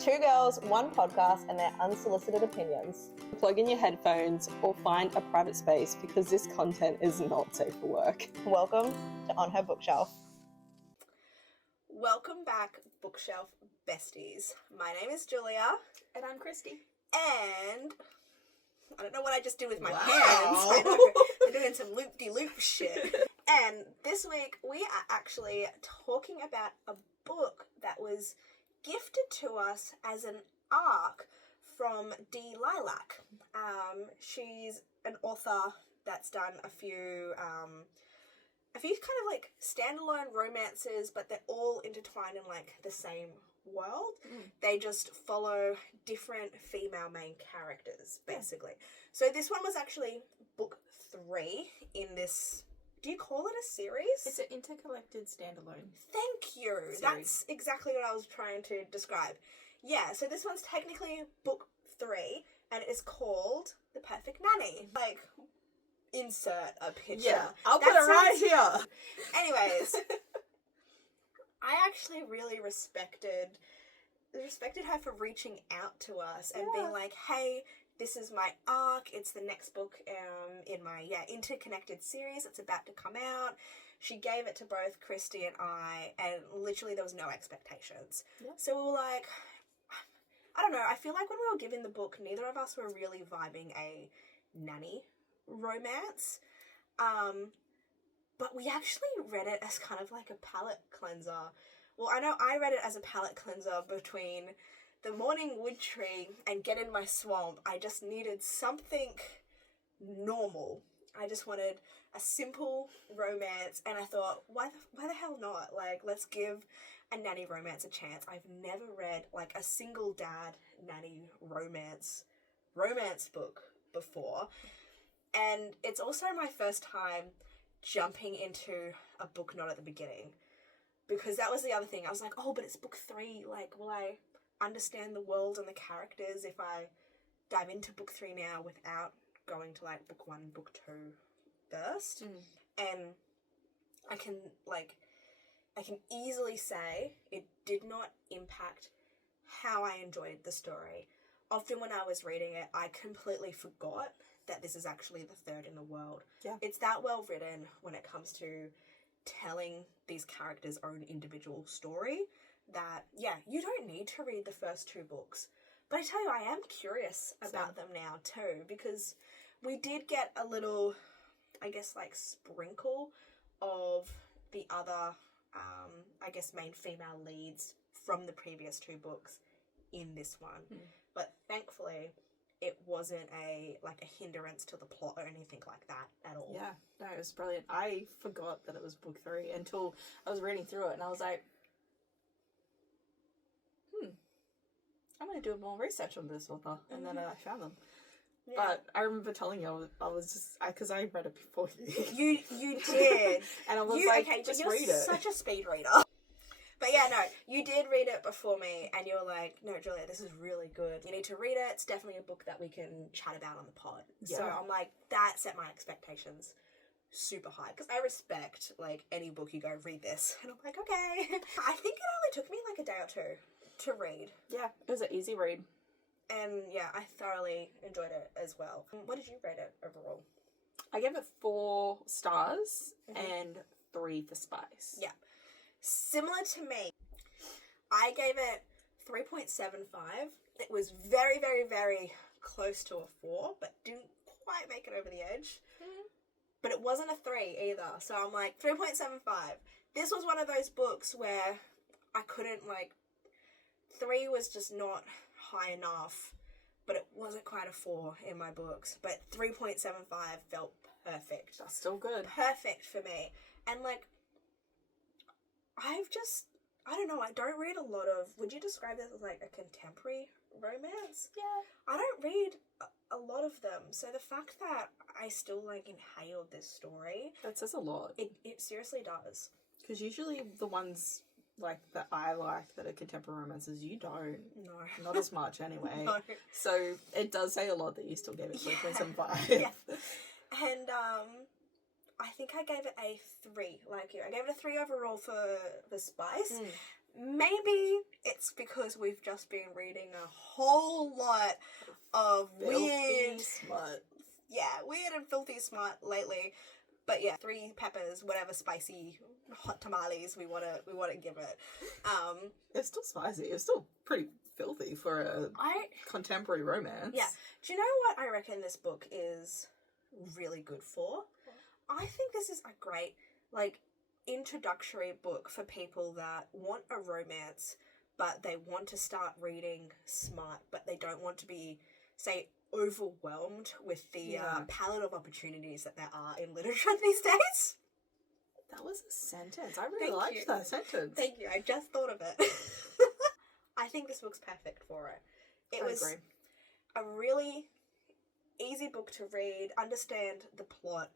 Two girls, one podcast, and their unsolicited opinions. Plug in your headphones or find a private space because this content is not safe for work. Welcome to On Her Bookshelf. Welcome back, bookshelf besties. My name is Julia. And I'm Kristie. And I don't know what I just did with my Wow. hands. I know, I'm doing some loop-de-loop shit. And this week we are actually talking about a book that was gifted to us as an ARC from Lilac. She's an author that's done a few kind of like standalone romances, but they're all intertwined in like the same world. They just follow different female main characters, basically. So this one was actually book 3 in this. Do you call it a series? It's an intercollected standalone. Thank you. Series. That's exactly what I was trying to describe. Yeah, so this one's technically book 3, and it is called The Perfect Nanny. Like, insert a picture. Yeah, I'll put it right here. Anyways, I actually really respected her for reaching out to us and being like, hey, this is my arc. It's the next book in my interconnected series that's about to come out. She gave it to both Kristie and I, and literally there was no expectations. Yeah. So we were like, I don't know, I feel like when we were given the book, neither of us were really vibing a nanny romance. But we actually read it as kind of like a palate cleanser. Well, I know I read it as a palate cleanser between The Morning Wood Tree and Get in My Swamp. I just needed something normal. I just wanted a simple romance, and I thought, why the hell not? Like, let's give a nanny romance a chance. I've never read like a single dad nanny romance book before, and it's also my first time jumping into a book not at the beginning, because that was the other thing. I was like, oh, but it's book 3. Like, will I understand the world and the characters if I dive into book 3 now without going to like book 1, book 2 first? And I can easily say it did not impact how I enjoyed the story. Often when I was reading it, I completely forgot that this is actually the third in the world. Yeah. It's that well written when it comes to telling these characters' own individual story that, you don't need to read the first 2 books. But I tell you, I am curious about them now too, because we did get a little, I guess, like sprinkle of the other, main female leads from the previous 2 books in this one. But thankfully, it wasn't a hindrance to the plot or anything like that at all. Yeah, no, it was brilliant. I forgot that it was book 3 until I was reading through it, and I was like, I'm going to do more research on this author. And then I found them. Yeah. But I remember telling you, I was just, because I read it before you. You did. And I was just read it. You're such a speed reader. But yeah, no, you did read it before me, and you were like, no, Julia, this is really good. You need to read it. It's definitely a book that we can chat about on the pod. Yeah. So I'm like, that set my expectations super high, because I respect, like, any book you go, read this. And I'm like, okay. I think it only took me like a day or 2 to read. Yeah, it was an easy read. And yeah, I thoroughly enjoyed it as well. What did you rate it overall? I gave it 4 stars and 3 for spice. Yeah. Similar to me. I gave it 3.75. It was very, very, very close to a 4, but didn't quite make it over the edge. But it wasn't a 3 either. So I'm like, 3.75. This was one of those books where I couldn't, 3 was just not high enough, but it wasn't quite a 4 in my books. But 3.75 felt perfect. That's still good. Perfect for me. And I don't know, I don't read a lot of, would you describe this as like a contemporary romance? Yeah. I don't read a lot of them. So the fact that I still inhaled this story. That says a lot. It seriously does. Because usually the ones that I like that are contemporary romances, you don't. No. Not as much anyway. No. So it does say a lot that you still gave it 3.75. Yeah. And I think I gave it a 3, like you. I gave it a 3 overall for the spice. Maybe it's because we've just been reading a whole lot of weird smut. Yeah, weird and filthy smut lately. But yeah, 3 peppers, whatever spicy hot tamales we wanna give it. It's still spicy. It's still pretty filthy for a contemporary romance. Yeah. Do you know what I reckon this book is really good for? I think this is a great, like, introductory book for people that want a romance, but they want to start reading smut, but they don't want to be, say, overwhelmed with the palette of opportunities that there are in literature these days. That was a sentence. I really liked that sentence. Thank you. I just thought of it. I think this book's perfect for it. It was a really easy book to read, understand the plot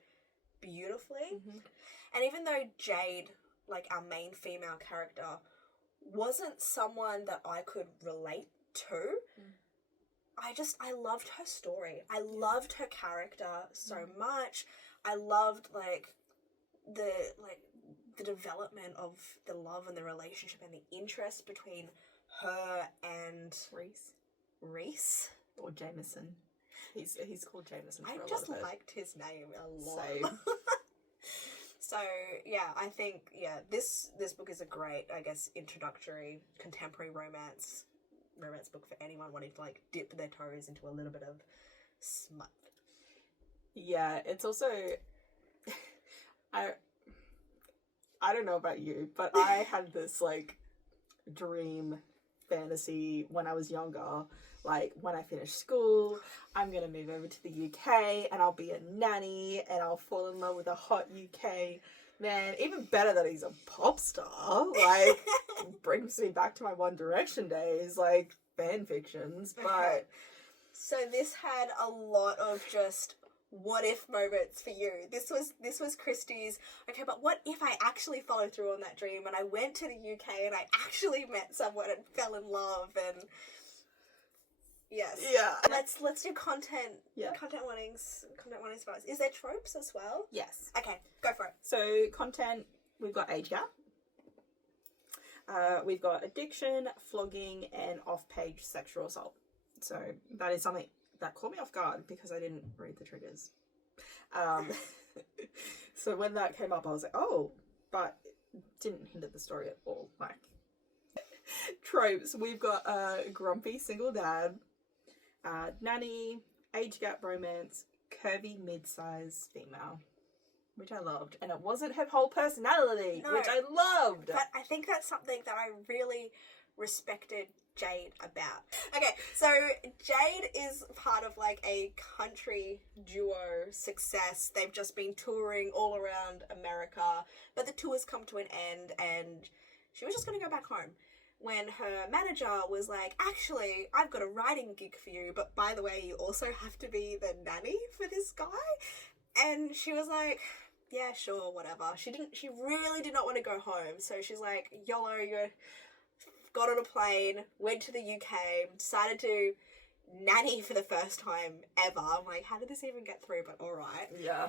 beautifully. Mm-hmm. And even though Jade, like our main female character, wasn't someone that I could relate to, I loved her story. I loved her character so much. I loved the development of the love and the relationship and the interest between her and Rhys or Jameson. He's called Jameson. I just liked his name a lot. Same. So yeah, I think this book is a great, I guess, introductory contemporary romance book for anyone wanting to like dip their toes into a little bit of smut. Yeah, it's also I don't know about you, but I had this like dream fantasy when I was younger. Like, when I finish school, I'm going to move over to the UK and I'll be a nanny and I'll fall in love with a hot UK man. Even better that he's a pop star. Like, brings me back to my One Direction days, like, fan fictions. But so this had a lot of just what if moments for you. This was Kristie's, okay, but what if I actually followed through on that dream and I went to the UK and I actually met someone and fell in love and... Yes. Yeah. Let's do content. Yeah. Content warnings first. Is there tropes as well? Yes. Okay, go for it. So content, we've got age gap. We've got addiction, flogging, and off-page sexual assault. So that is something that caught me off guard because I didn't read the triggers. So when that came up, I was like, oh, but it didn't hint at the story at all. Like, tropes, we've got a grumpy single dad, nanny, age gap romance, curvy mid-size female, which I loved. And it wasn't her whole personality, which I loved. But I think that's something that I really respected Jade about. Okay, so Jade is part of like a country duo success. They've just been touring all around America, but the tours come to an end and she was just going to go back home. When her manager was like, actually, I've got a writing gig for you, but by the way, you also have to be the nanny for this guy. And she was like, yeah, sure, whatever. She really did not want to go home. So she's like, YOLO, got on a plane, went to the UK, decided to nanny for the first time ever. I'm like, how did this even get through? But all right. Yeah.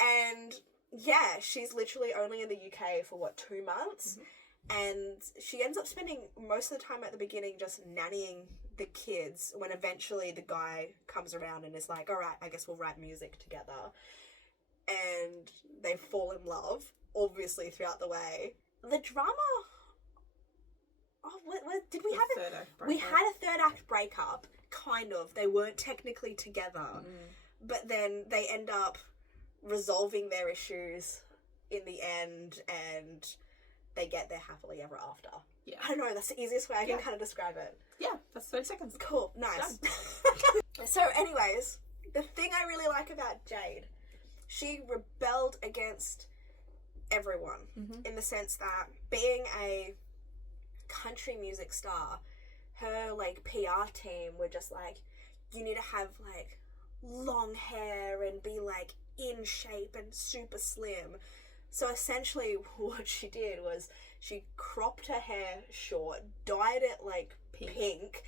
And yeah, she's literally only in the UK for 2 months? Mm-hmm. And she ends up spending most of the time at the beginning just nannying the kids when eventually the guy comes around and is like, all right, I guess we'll write music together. And they fall in love, obviously, throughout the way. The drama... Oh, what did we have it? We had a third act breakup, kind of. They weren't technically together. But then they end up resolving their issues in the end and... they get there happily ever after. Yeah. I don't know, that's the easiest way I can kind of describe it. Yeah, that's 30 seconds. Cool, nice. So anyways, the thing I really like about Jade, she rebelled against everyone in the sense that being a country music star, her like PR team were just like, you need to have like long hair and be like in shape and super slim. So essentially what she did was she cropped her hair short, dyed it like pink,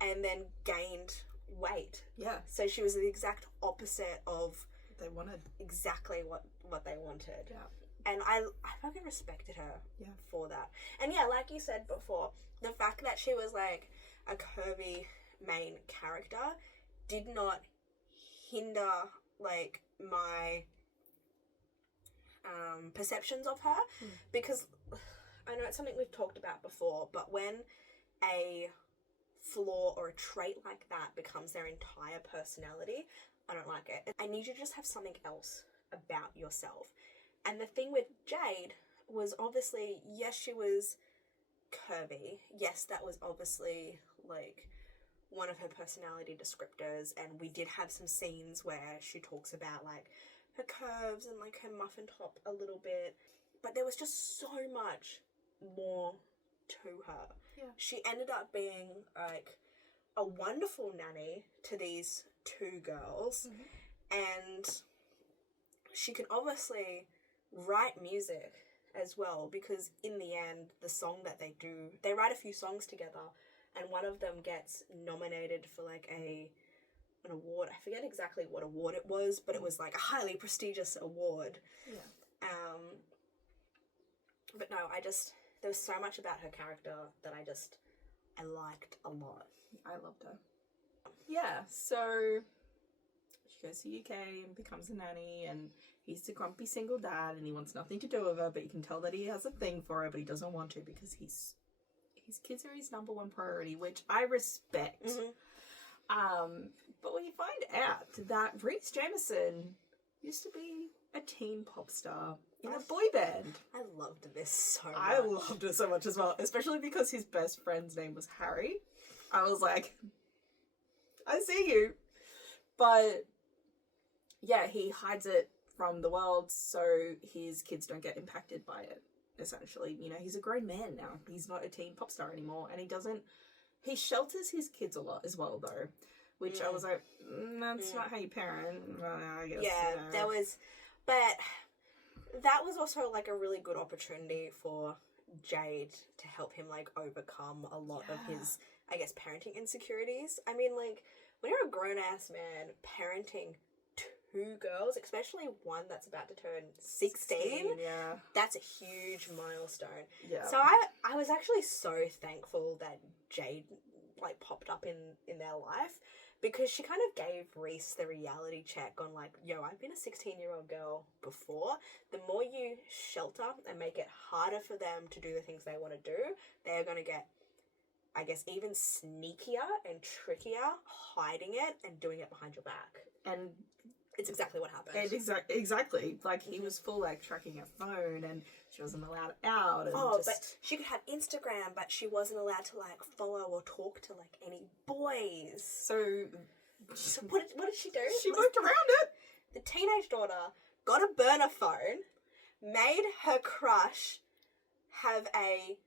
and then gained weight. Yeah. So she was the exact opposite of... they wanted. Exactly what they wanted. Yeah. And I fucking respected her Yeah. for that. And yeah, like you said before, the fact that she was like a curvy main character did not hinder like my perceptions of her, because I know it's something we've talked about before, but when a flaw or a trait like that becomes their entire personality, I don't like it. I need you to just have something else about yourself. And the thing with Jade was obviously, yes, she was curvy. Yes, that was obviously like one of her personality descriptors, and we did have some scenes where she talks about like her curves and like her muffin top a little bit, but there was just so much more to her. Yeah. She ended up being like a wonderful nanny to these two girls, and she can obviously write music as well, because in the end, the song that they do, they write a few songs together, and one of them gets nominated for like an award. I forget exactly what award it was, but it was like a highly prestigious award. Yeah. But no, there was so much about her character that I liked a lot. I loved her. Yeah, so she goes to the UK and becomes a nanny, and he's the grumpy single dad, and he wants nothing to do with her, but you can tell that he has a thing for her, but he doesn't want to because his kids are his number one priority, which I respect. But we find out that Rhys Jameson used to be a teen pop star in a boy band. I loved this so much. I loved it so much as well, especially because his best friend's name was Harry. I was like, I see you. But yeah, he hides it from the world so his kids don't get impacted by it, essentially. You know, he's a grown man now. He's not a teen pop star anymore, and he shelters his kids a lot as well, though, which I was like, that's not how you parent. Well, I guess. Yeah, but that was also like a really good opportunity for Jade to help him like overcome a lot of his, I guess, parenting insecurities. I mean, like, when you're a grown-ass man parenting two girls, especially one that's about to turn 16, yeah, that's a huge milestone. Yeah. So I was actually so thankful that Jade like popped up in their life, because she kind of gave Rhys the reality check on like, yo, I've been a 16-year-old girl before. The more you shelter and make it harder for them to do the things they want to do, they're going to get, I guess, even sneakier and trickier, hiding it and doing it behind your back. And it's exactly what happened. And exactly. Like, he was full, like, tracking her phone, and she wasn't allowed out. And but she could have Instagram, but she wasn't allowed to, like, follow or talk to, like, any boys. So what did she do? She worked around it. The teenage daughter got a burner phone, made her crush have a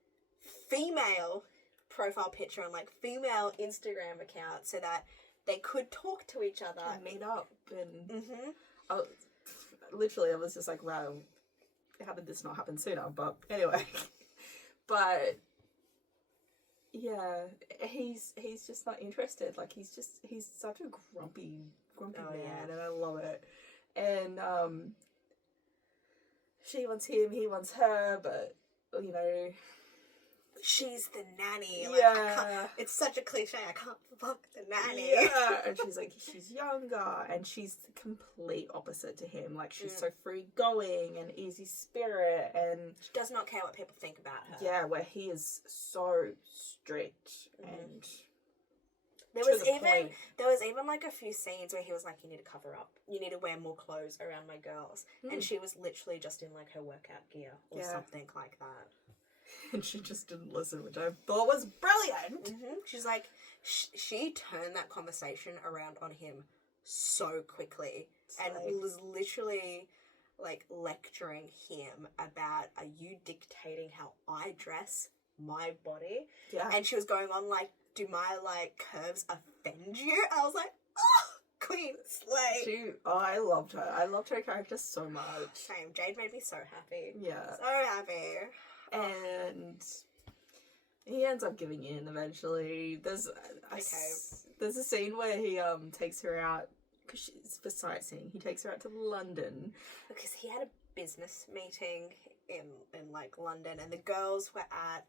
female profile picture on, like, female Instagram account so that they could talk to each other and meet up, and I was just like, wow, how did this not happen sooner? But anyway, but yeah, he's just not interested. Like, he's such a grumpy man, and I love it. And she wants him, he wants her, but you know, she's the nanny. Yeah. It's such a cliche. I can't fuck the nanny. Yeah. And she's like, she's younger, and she's the complete opposite to him. Like, she's so free going and easy spirit, and she does not care what people think about her. Yeah, where he is so strict and there was even like a few scenes where he was like, you need to cover up. You need to wear more clothes around my girls. And she was literally just in like her workout gear or something like that. And she just didn't listen, which I thought was brilliant. She's like, she turned that conversation around on him so quickly and was literally like lecturing him about, are you dictating how I dress my body? Yeah. And she was going on like, do my like curves offend you? I was like, oh, queen, slay. I loved her. I loved her character so much. Same. Jade made me so happy. Yeah. So happy. And he ends up giving in eventually. There's a scene where he takes her out, because it's for sightseeing. He takes her out to London. Because he had a business meeting in like London, and the girls were at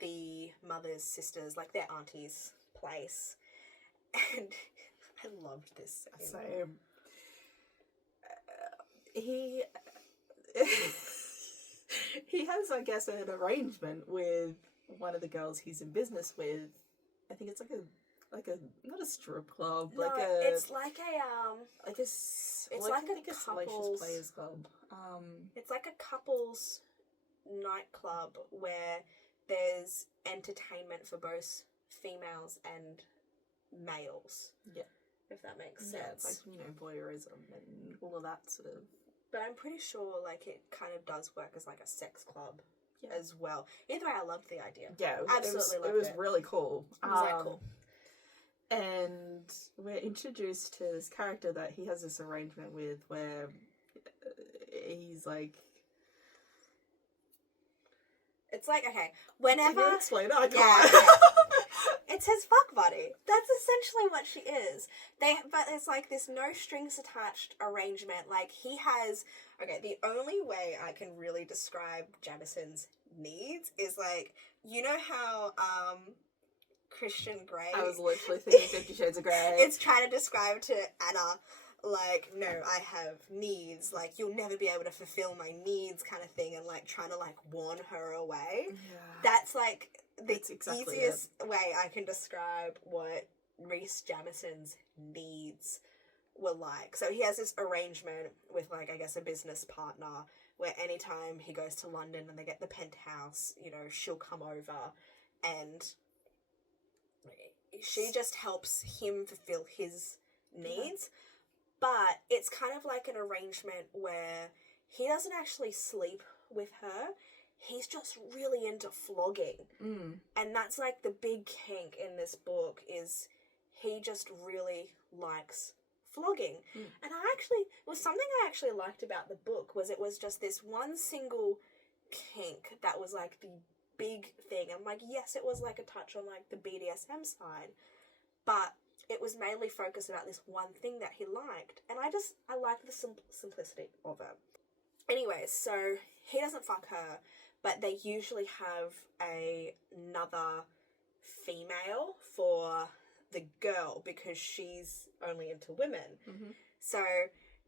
the mother's sister's, like their auntie's place, and I loved this. So he he has, I guess, an arrangement with one of the girls he's in business with. I think it's like a not a strip club, No, it's like a it's like a a salacious couple's players club. It's like a couple's nightclub where there's entertainment for both females and males. Yeah. If that makes Yeah, it's sense. like, voyeurism and all of that sort of. But I'm pretty sure like it kind of does work as like a sex club Yeah. as well. Either way, I loved the idea. Yeah, Absolutely it was loved it. really cool. It was like cool. And we're introduced to this character that he has this arrangement with where he's like... It's like, okay, whenever... Can you explain it? I can't. Yeah, okay. It's his fuck buddy. That's essentially what she is. But it's like this no strings attached arrangement. Like he has, okay, the only way I can really describe Jamison's needs is like, you know how Christian Grey, I was literally thinking 50 Shades of Grey. it's trying to describe to Anna, like, no, I have needs, like, you'll never be able to fulfill my needs kind of thing, and like trying to like warn her away. Yeah. That's like the exactly easiest way I can describe what Rhys Jameson's needs were like. So he has this arrangement with, like, I guess a business partner where anytime he goes to London and they get the penthouse, you know, she'll come over and she just helps him fulfill his needs. But it's kind of like an arrangement where he doesn't actually sleep with her. He's just really into flogging. Mm. And that's like the big kink in this book is he just really likes flogging. Mm. And something I actually liked about the book was it was just this one single kink that was like the big thing. I'm like, yes, it was like a touch on like the BDSM side, but it was mainly focused about this one thing that he liked. And I liked the simplicity of it. Anyways, so he doesn't fuck her, but they usually have another female for the girl because she's only into women. Mm-hmm. So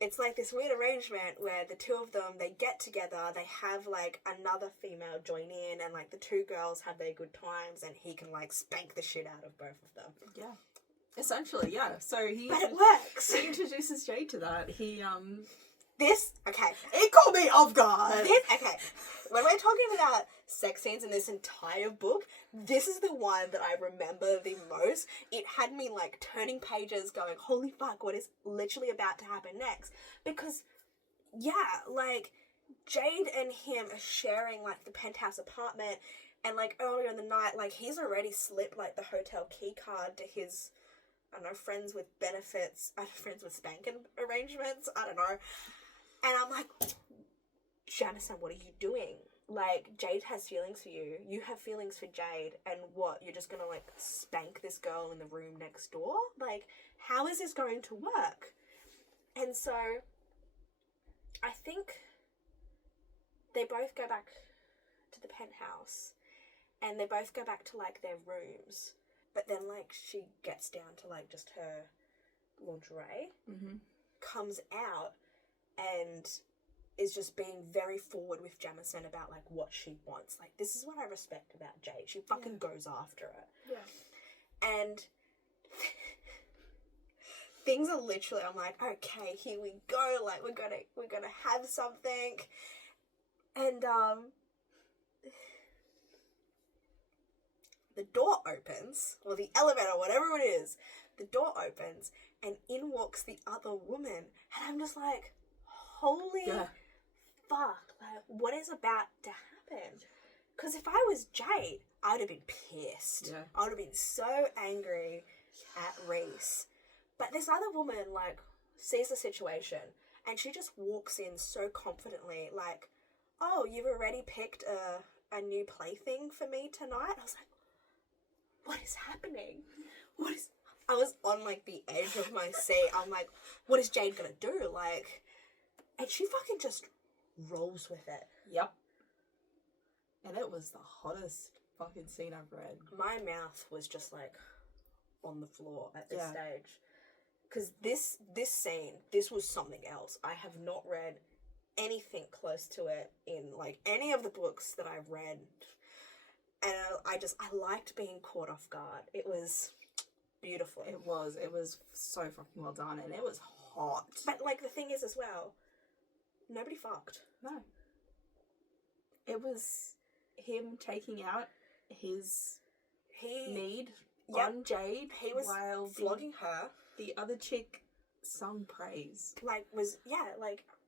it's like this weird arrangement where the two of them, they get together, they have like another female join in, and like the two girls have their good times, and he can like spank the shit out of both of them. Yeah. Essentially, yeah. So But it works. he introduces Jade to that. Okay. It caught me off guard. Okay. When we're talking about sex scenes in this entire book, this is the one that I remember the most. It had me like turning pages going, holy fuck, what is literally about to happen next? Because, yeah, like Jade and him are sharing like the penthouse apartment, and like earlier in the night, like he's already slipped like the hotel key card to his, I don't know, friends with benefits, friends with spanking arrangements, I don't know. And I'm like, Jameson, what are you doing? Like, Jade has feelings for you. You have feelings for Jade. And what, you're just going to, like, spank this girl in the room next door? Like, how is this going to work? And so, I think they both go back to the penthouse. And they both go back to, like, their rooms. But then, like, she gets down to, like, just her lingerie. Mm-hmm. Comes out and is just being very forward with Jameson about, like, what she wants. Like, this is what I respect about Jade. She fucking goes after it. Yeah. And things are literally, I'm like, okay, here we go. Like, we're gonna have something. And, the door opens, or the elevator, whatever it is, the door opens, and in walks the other woman. And I'm just like, holy fuck, like, what is about to happen? Because if I was Jade, I would have been pissed. Yeah. I would have been so angry at Rhys. But this other woman, like, sees the situation, and she just walks in so confidently, like, oh, you've already picked a new plaything for me tonight? I was like, what is happening? I was on, like, the edge of my seat. I'm like, what is Jade gonna do? Like, and she fucking just rolls with it. Yep. And it was the hottest fucking scene I've read. My mouth was just like on the floor at this Yeah. stage. Because this scene, this was something else. I have not read anything close to it in like any of the books that I've read. And I liked being caught off guard. It was beautiful. It was so fucking well done, and it was hot. But like the thing is as well, nobody fucked. No. It was him taking out his need on Jade. He was while flogging her. The other chick sung praise. Like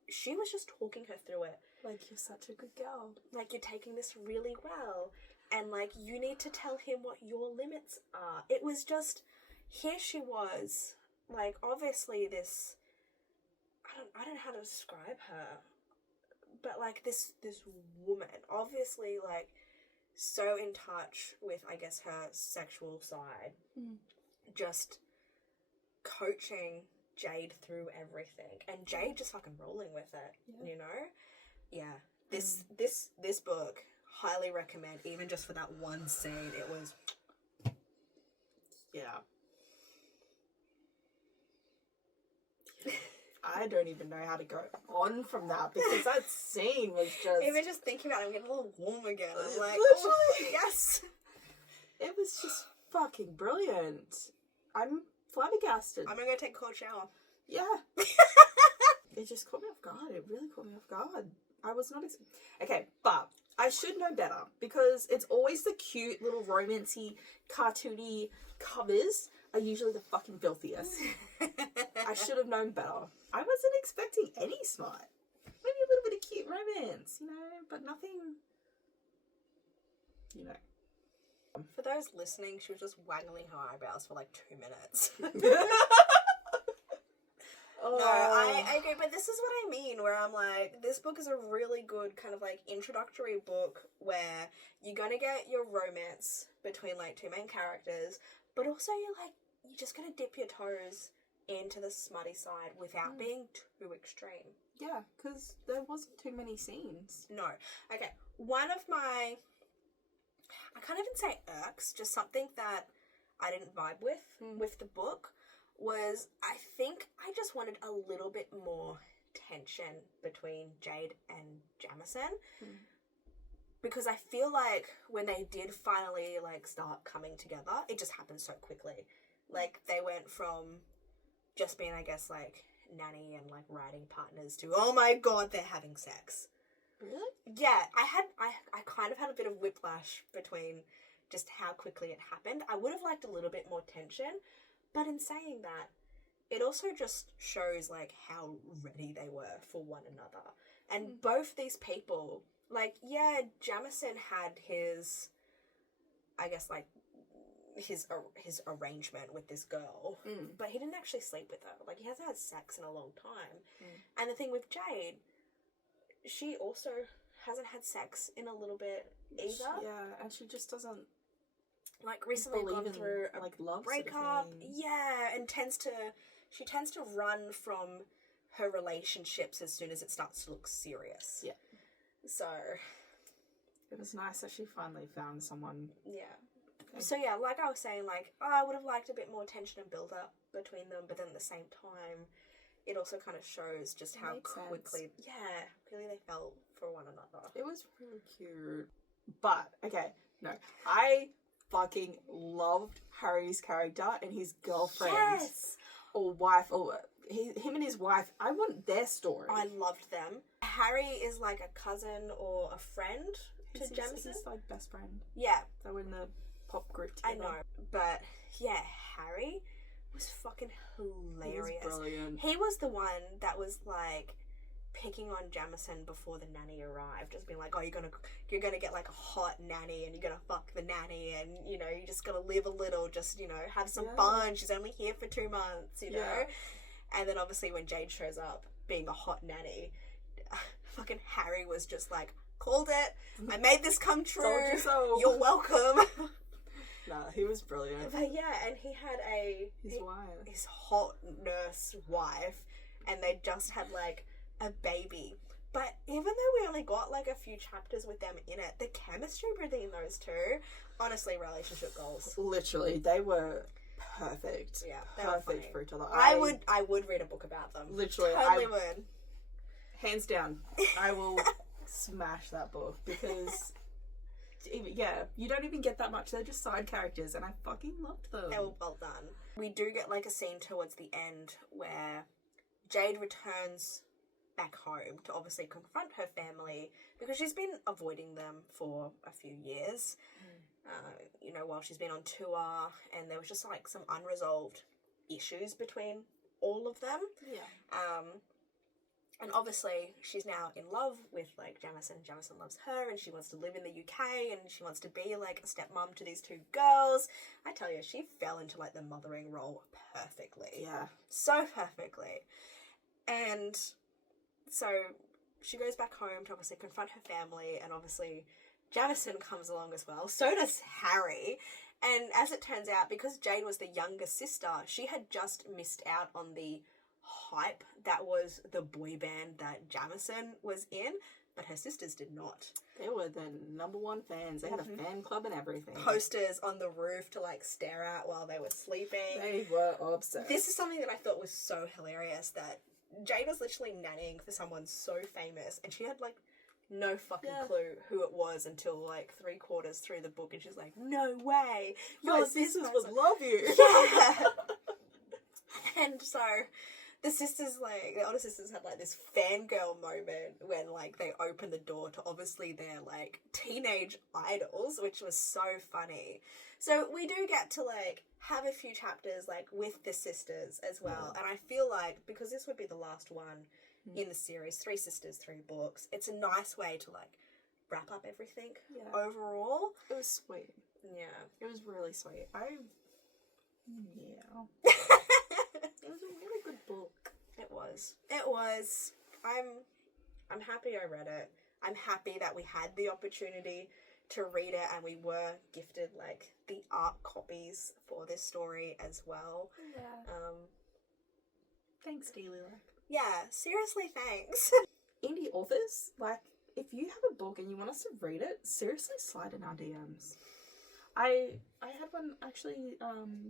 she was just talking her through it. Like, you're such a good girl. Like, you're taking this really well. And like, you need to tell him what your limits are. It was just, here she was. Like, obviously this, I don't know how to describe her. But like this woman, obviously like so in touch with, I guess, her sexual side. Just coaching Jade through everything, and Jade just fucking rolling with it, you know? Yeah. This book, highly recommend, even just for that one scene. It was... Yeah. I don't even know how to go on from that, because that scene was just... Even just thinking about it, I'm getting a little warm again. I'm like, Literally. oh, yes! It was just fucking brilliant. I'm flabbergasted. I'm gonna go take a cold shower. Yeah. It just caught me off guard. It really caught me off guard. I was not okay, but I should know better, because it's always the cute little romancy, cartoony covers are usually the fucking filthiest. I should have known better. I wasn't expecting any smart. Maybe a little bit of cute romance, you know, but nothing, you know. For those listening, she was just waggling her eyebrows for like 2 minutes. Oh. No, I agree, but this is what I mean, where I'm like, this book is a really good kind of like introductory book where you're gonna get your romance between like two main characters, but also you're just gonna dip your toes into the smutty side without being too extreme. Yeah, because there wasn't too many scenes. No. Okay, one of my, I can't even say irks, just something that I didn't vibe with the book, was I think I just wanted a little bit more tension between Jade and Jameson. Because I feel like when they did finally like start coming together, it just happened so quickly. Like, they went from just being, I guess, like nanny and like writing partners to, oh my god, they're having sex. Really? Yeah, I kind of had a bit of whiplash between just how quickly it happened. I would have liked a little bit more tension, but in saying that, it also just shows like how ready they were for one another. And both these people, like, yeah, Jameson had his, I guess, like, his arrangement with this girl, but he didn't actually sleep with her. Like, he hasn't had sex in a long time. And the thing with Jade, she also hasn't had sex in a little bit either. Yeah, and she just doesn't like recently believe gone in, through a like, love breakup. sort of thing. Yeah, and she tends to run from her relationships as soon as it starts to look serious. Yeah. So it was nice that she finally found someone. Yeah. So yeah, like I was saying, like, I would have liked a bit more tension and build up between them, but then at the same time, it also kind of shows just how quickly, really they fell for one another. It was really cute. But, okay, no, I fucking loved Harry's character and his girlfriend. Yes! Or wife, or him and his wife. I want their story. I loved them. Harry is like a cousin or a friend to Jameson. He's like best friend. Yeah. They were in the pop group together. I know. But, yeah, Harry was fucking hilarious. He was brilliant. He was the one that was like picking on Jameson before the nanny arrived, just being like, oh, you're gonna get like a hot nanny and you're gonna fuck the nanny and, you know, you're just gonna live a little, just, you know, have some fun. She's only here for 2 months, you know? And then obviously when Jade shows up being a hot nanny, fucking Harry was just like, called it. I made this come true. Told you so. You're welcome. Nah, he was brilliant. But yeah, and he had his hot nurse wife, and they just had like a baby But even though we only got like a few chapters with them in it, the chemistry between those two, honestly, relationship goals. Literally, they were perfect. Yeah, they were perfect funny. for each other. I would read a book about them. Literally, totally would. Hands down, I will smash that book because, yeah, you don't even get that much. They're just side characters, and I fucking loved them. They were well done. We do get like a scene towards the end where Jade returns back home to obviously confront her family because she's been avoiding them for a few years. You know, while she's been on tour, and there was just like some unresolved issues between all of them. Yeah. And obviously she's now in love with like Jameson. Jameson loves her and she wants to live in the UK and she wants to be like a stepmom to these two girls. I tell you, she fell into like the mothering role perfectly. Yeah. So perfectly. And so she goes back home to obviously confront her family, and obviously Jameson comes along as well. So does Harry. And as it turns out, because Jade was the younger sister, she had just missed out on the hype that was the boy band that Jameson was in, but her sisters did not. They were the #1 fans. They had a fan club and everything. Posters on the roof to like stare at while they were sleeping. They were obsessed. This is something that I thought was so hilarious, that Jade was literally nannying for someone so famous, and she had like no fucking clue who it was until like 3/4 through the book, and she's like, "No way, My sisters would love you." Yeah. And so the sisters, like, the older sisters had like this fangirl moment when like they opened the door to obviously their like teenage idols, which was so funny. So we do get to like have a few chapters like with the sisters as well. And I feel like because this would be the last one in the series, 3 sisters, 3 books, it's a nice way to like wrap up everything overall. It was sweet. Yeah. It was really sweet. It was a really good book. It was. It was. I'm happy I read it. I'm happy that we had the opportunity to read it, and we were gifted like the art copies for this story as well. Yeah. Thanks, Lilac. Yeah, seriously, thanks. Indie authors, like, if you have a book and you want us to read it, seriously slide in our DMs. I had one actually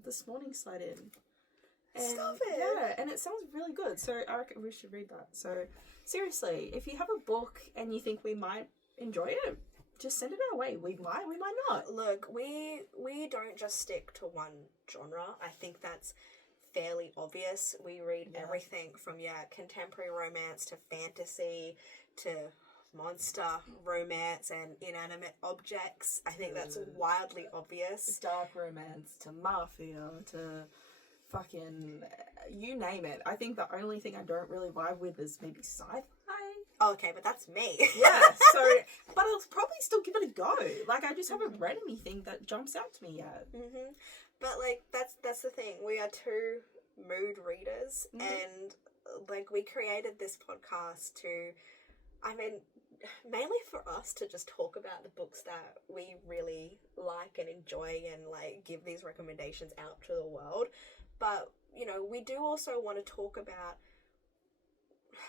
this morning slide in. And, Stop it. Yeah, and it sounds really good. So I reckon we should read that. So seriously, if you have a book and you think we might enjoy it, just send it our way. We might not. Look, we don't just stick to one genre. I think that's fairly obvious. We read everything from contemporary romance to fantasy to monster romance and inanimate objects. I think that's wildly obvious. Dark romance to mafia to fucking you name it. I think the only thing I don't really vibe with is maybe sci-fi. Oh, okay, but that's me. Yeah, so but I'll probably still give it a go. Like, I just haven't read anything that jumps out to me yet. But like that's the thing. We are 2 mood readers, and like we created this podcast to, I mean, mainly for us to just talk about the books that we really like and enjoy, and like give these recommendations out to the world. But, you know, we do also want to talk about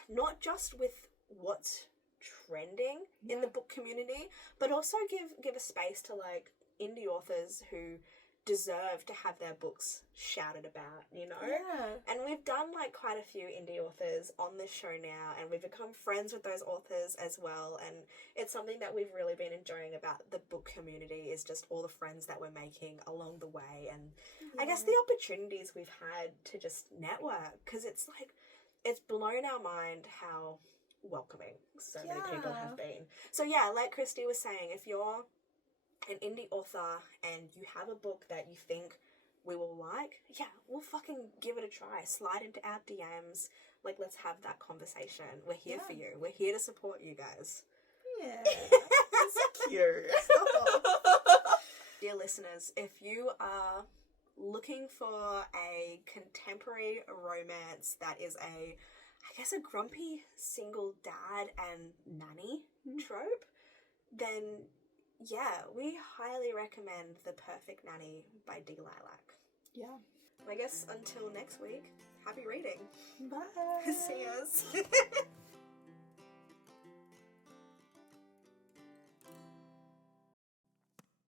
not just with what's trending in the book community, but also give a space to like indie authors who deserve to have their books shouted about, you know? Yeah. And we've done like quite a few indie authors on this show now, and we've become friends with those authors as well, and it's something that we've really been enjoying about the book community, is just all the friends that we're making along the way, and I guess the opportunities we've had to just network, because it's like, it's blown our mind how welcoming so many people have been. So yeah, like Kristie was saying, if you're an indie author and you have a book that you think we will like, we'll fucking give it a try. Slide into our DMs. Like, let's have that conversation. We're here for you. We're here to support you guys. Yeah. That's cute. Dear listeners, if you are looking for a contemporary romance that is a grumpy single dad and nanny trope, then we highly recommend The Perfect Nanny by Lilac. Yeah. I guess until next week, happy reading. Bye. See yous.